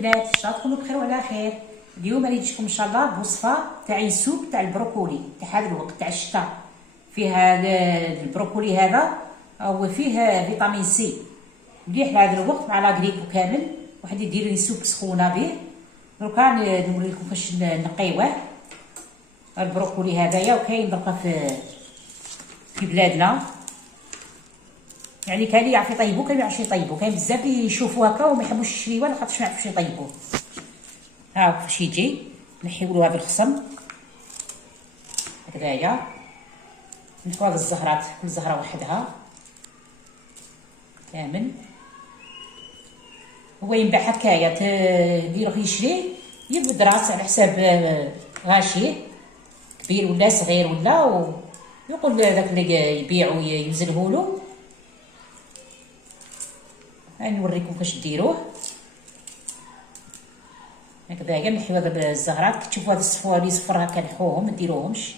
البنات، ان شاء الله تكونوا بخير وعلى خير. اليوم غادي نجيكم ان شاء الله بوصفه تاع السوب تاع البروكولي تاع هذا الوقت تاع الشتاء. فيه هذا البروكولي هذا هو فيه فيتامين سي مليح لهذا الوقت مع لاكريكو كامل. واحد يدير لي سوب سخونه به. دروكا نوري لكم فاش نقيوه البروكولي هذايا. وكاين دركا في بلادنا، يعني كاين اللي يعرف يطيبو كاين اللي يعرفش يطيبو. كاين بزاف يشوفوا هكا وما يحبوش يشريوه لخاطرش ما يعرفوش يطيبوه. ها فاش يجي نحيولو هذا الخصم هكذايا، نحيو هذه الزهرات كل زهره وحدها كامل. هو ينباع هكايا اللي يروح يشريه يبد راس على حساب غاشيه كبير ولا صغير ولا يقول داك اللي يبيعو يوزنهولو. هاني نوريكم كيفاش ديروه هكذايا. نحيو هاد الزهرات كتشوفوا هاد الصفوه اللي صفر هكا نحوهم ما ديروهمش.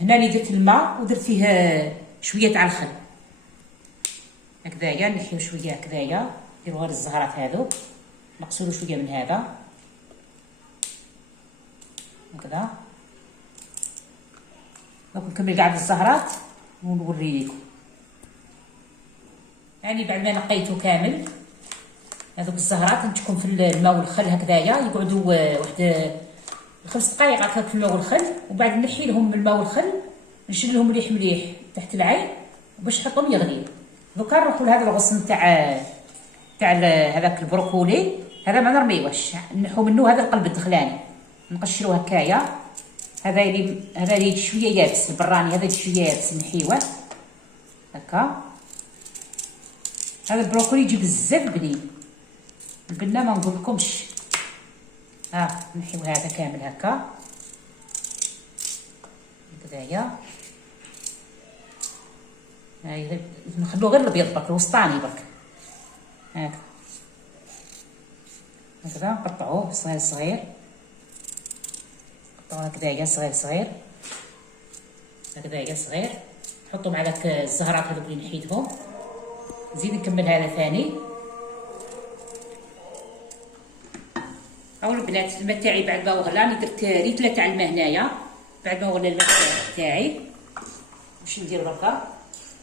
هنا اللي درت الماء ودرت فيه شويه تاع الخل هكذايا. نحيو شويه هكذايا، نديرو هاد الزهرات هادو نقصولو شويه من هذا هكذا. دونك نكمل كاع الزهرات ونوري لكم. يعني بعد ما نقيتو كامل هذوك الزهرات نتركهم في الماء والخل هكذايا، يقعدوا واحد 5 دقائق هكا في الماء والخل. وبعد نحي لهم من الماء والخل، نشلهم مليح مليح تحت العين باش نحطهم يغليو. دوكا نروحو لهذا الغصن تاع هذاك البروكولي هذا ما نرميوهش، نحو منه هذا القلب الدخلاني نقشروه هكايا. هذا اللي شويه يابس البراني، هذا شويه يابس نحيوه هكا. هذا البروكولي يجي بزاف بنين، البنه ما نقولكمش. نحيو هذا كامل هكا هكذايا. هاي نخلو غير الابيض برك، الوسطاني برك هكا هكذا. نقطعوه صغير صغير، نقطعوه هكذايا صغير صغير هكذايا صغير. نحطو مع داك الزهرات هذوك اللي نحيتهم. نزيد نكمل هذا ثاني. هاو البنات الماء تاعي بعد ما وغلى، راني درت ريتله تاع الماء هنايا. بعد ما وغلى الماء تاعي واش ندير دركا؟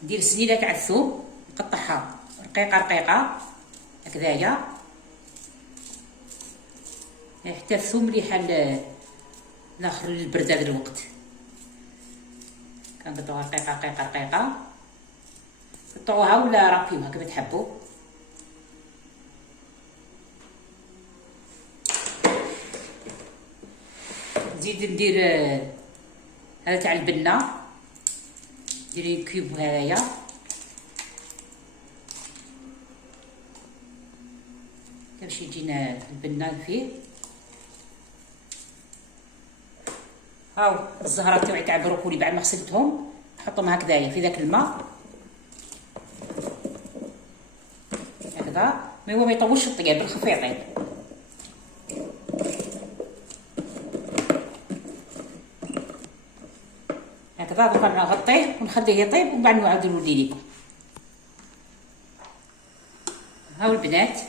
ندير سليله تاع الثوم نقطعها رقيقه رقيقه هكذايا حتى الثوم اللي حل لاخر البرد هذا الوقت. كنقطعوها رقيقه رقيقه رقيقه، قطعوها ولا رابيوها كما تحبوا. نزيد ندير هذا تاع البنه، ديري كيوب هذايا باش يجينا البنه فيه. هاو الزهرات تاعي تاع البروكولي بعد ما غسلتهم نحطهم هكذايا في ذاك الماء هكذا. هو ما يطولش الطياب بالخفيطين هكذا. دوكا نغطيه ونخليه يطيب ومن بعد نعاود نولي لكم. هاو البنات،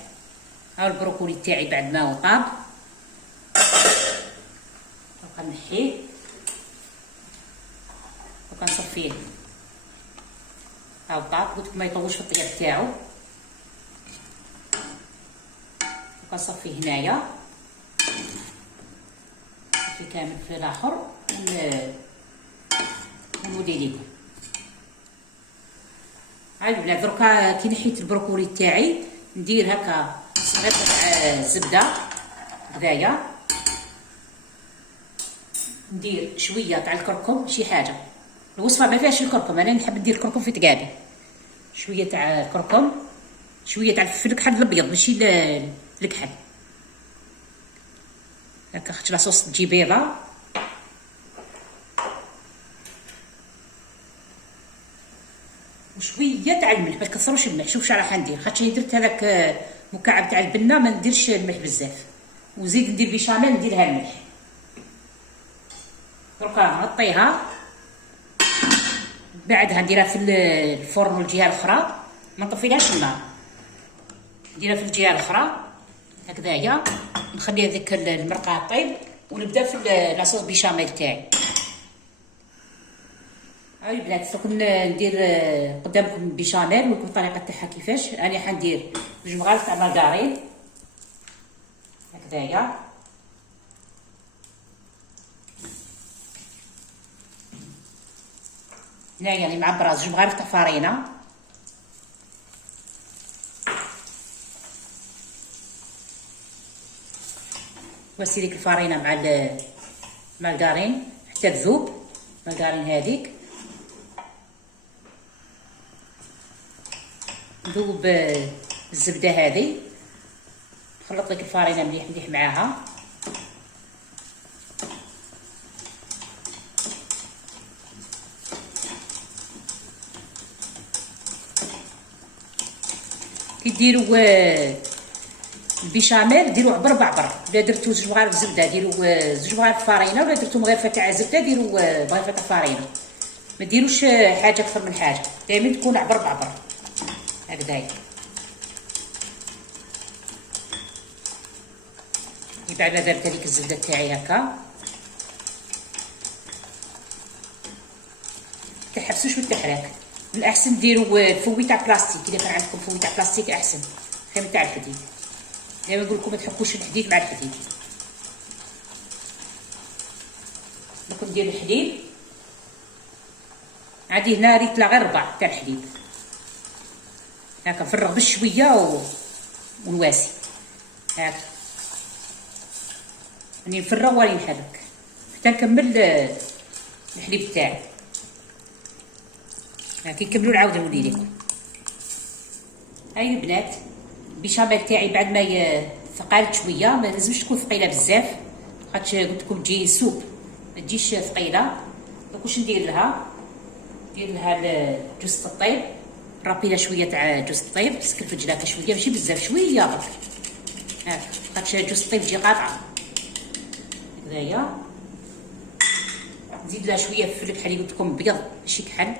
هاو البروكولي تاعي بعد ما طاب. دوكا نحيه، دوكا نصفيه. هاو طاب، قلت ما يطولش في الطياب تاعو. دوكا نصفيه هنايا، نصفيه كامل في الاخر ونولي لكم. هاي البنات دركا كي نحيت البروكولي تاعي ندير هكا صغير تاع الزبده هكذايا. ندير شويه تاع الكركم، شي حاجه الوصفه ما فيهاش الكركم، انا نحب ندير الكركم في تقابي. شويه تاع الكركم، شويه تاع الفلفل الكحل الابيض ماشي الكحل هكا، خاطر لاصوص تجي بيضه. وشويه تاع الملح، ما تكثروش الملح. شوف شحال راح ندير، خاطر درت هذاك مكعب تاع البنه ما نديرش الملح بزاف. وزيد ندير بيشاميل نديرها الملح. دركا نغطيها، بعدها نديرها في الفرن الجهه الاخرى، ما نطفيلهاش الماء، نديرها في الجهه الاخرى هكذايا. نخلي هذيك المرقه طيب ونبدا في لاصوص بيشاميل تاعي. هاي البنات دوك ندير قدامكم بيشاميل ونوريكم الطريقه تاعها كيفاش. انا حندير جوج مغارف تاع مارغرين هكذايا. هنايا يعني معبره جوج مغارف تاع فارينه. واسي ديك الفارينه مع المارغرين حتى تذوب المارغرين هذيك. نذوب الزبده هذه، نخلط ديك الفارينه مليح مليح معاها. كي ديروا البيشاميل ديروا عبر بعبر. الا درتو زوج مغارف زبده ديروا زوج مغارف فارينه، ولا درتو مغرفه تاع زبده ديروا مغرفه تاع فارينه. ما ديروش حاجه اكثر من حاجه، دائما تكون عبر بعبر هكذايا. بعد ما درت هذيك الزبده تاعي هكا تحبسوش من التحراك. من الاحسن ديروا فوي تاع بلاستيك. اذا كان عندكم فوي تاع بلاستيك احسن خير من تاع الحديد. دائما نقول لكم ما تحكوش الحديد مع الحديد. دوك ندير الحليب عادي. هنا ريت لا غير ربع تاع الحليب هاكا. نفرغ بشويه ونواسي هاكا. راني نفرغ وراني نحرك حتى نكمل الحليب تاعي. كي نكملو نعاود نولي لكم. هاي البنات البيشاميل تاعي بعد ما ثقالت شويه، ما لازمش تكون ثقيله بزاف خاطش قلت لكم تجي سوب ما تجيش ثقيله. دوك واش ندير لها؟ ندير لها جوز الطيب، نربي لها شويه تاع جوز الطيب، سكرفج لها شويه ماشي بزاف شويه برك هاك خاطش جوز الطيب تجي قاطعه هكذايا. نزيد لها شويه فلفل كحل اللي قلت لكم بيض ماشي كحل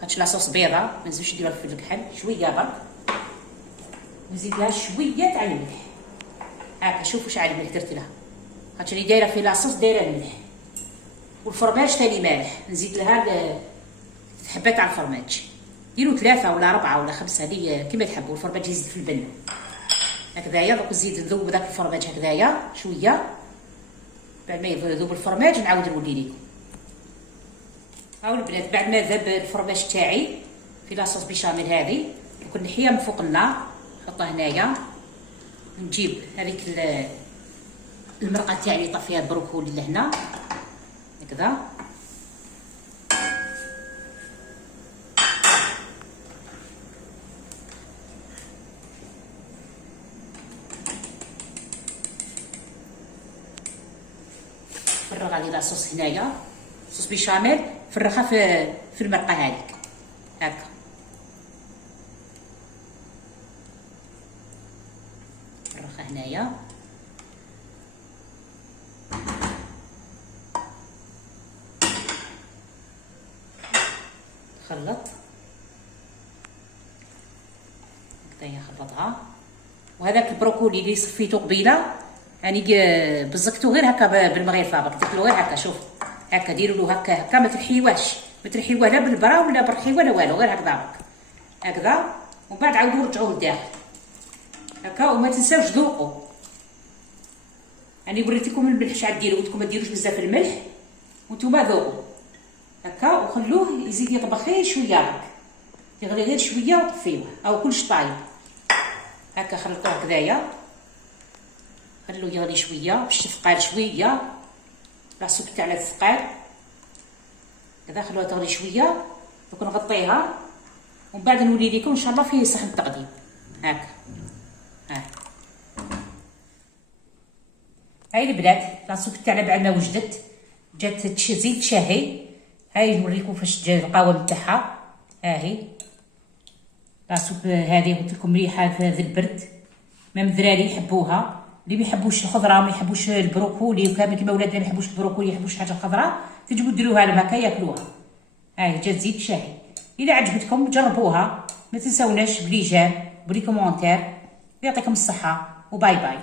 خاطش لاصوص بيضه ما لازمش نديروها فلفل كحل شويه برك. نزيد لها شويه تاع الملح هاكا. شوفوا شحال الملح درت لها خاطش اللي دايره في لاصوص دايره الملح. والفرماج ثاني مالح نزيد لها حبه تاع الفرماج. ديروا 3 ولا 4 ولا 5 اللي كيما تحبوا. الفرماج يزيد في البن هكذايا. دوك نزيد نذوب داك الفرماج هكذايا شويه. بعد ما يذوب الفرماج نعاود نولي لكم. هاو البنات بعد ما ذاب الفرماج تاعي في لاصوص بيشاميل هذه دوك نحيها من فوق النار نحطها هنايا. نجيب هذيك المرقه تاعي اللي طفيها البروكولي لهنا هكذا. فرغ علي لاصوص هنايا صوص بيشاميل فرغها في المرقه هذيك هكا. فرغها هنايا. خلط هكذايا خلطها. وهذاك البروكولي اللي صفيتو قبيله يعني بزقتو غير هكا بالمغرفه برك تاكلو غير هكا. شوف هكا ديروا له هكا ما ترحيوهش لا بالبرا ولا بالرحيوه ولا والو غير هكذا برك هكذا. ومن بعد عاودوا رجعوه لداخل هكا. وما تنساوش ذوقوا. يعني وريتكم الملح شحال ديروا قلت لكم ما ديروش بزاف الملح وانتم ذوقوا هكا. وخلوه يزيد يطبخ غير شويه برك يغلي غير شويه وطفيوه او كلش طايب هكا. خلطوه هكذايا خلوه يغلي شويه باش يثقال شويه لاصوب تاعنا الثقال كذا. خلوها تغلي شويه دوك نغطيها ومن بعد نولي لكم ان شاء الله في صحن التقديم هكا. هاي البنات لاصوب تاعنا بعد ما وجدت جات تزيد تشهي. هاي نوريكم فاش جا القوام تاعها. هاهي لاصوب هذه قلت لكم مليحه في هذا البرد. مام الدراري يحبوها اللي ما يحبوش الخضره ما يحبوش البروكولي وكامل كيما ولادنا ما يحبوش البروكولي يحبوش حاجه خضراء تجيبوا ديروها لهم هكا ياكلوها. هاي جات زيت شاهي. اذا عجبتكم جربوها ما تنساوناش بليجان بلي كومونتير. يعطيكم الصحه. وباي باي.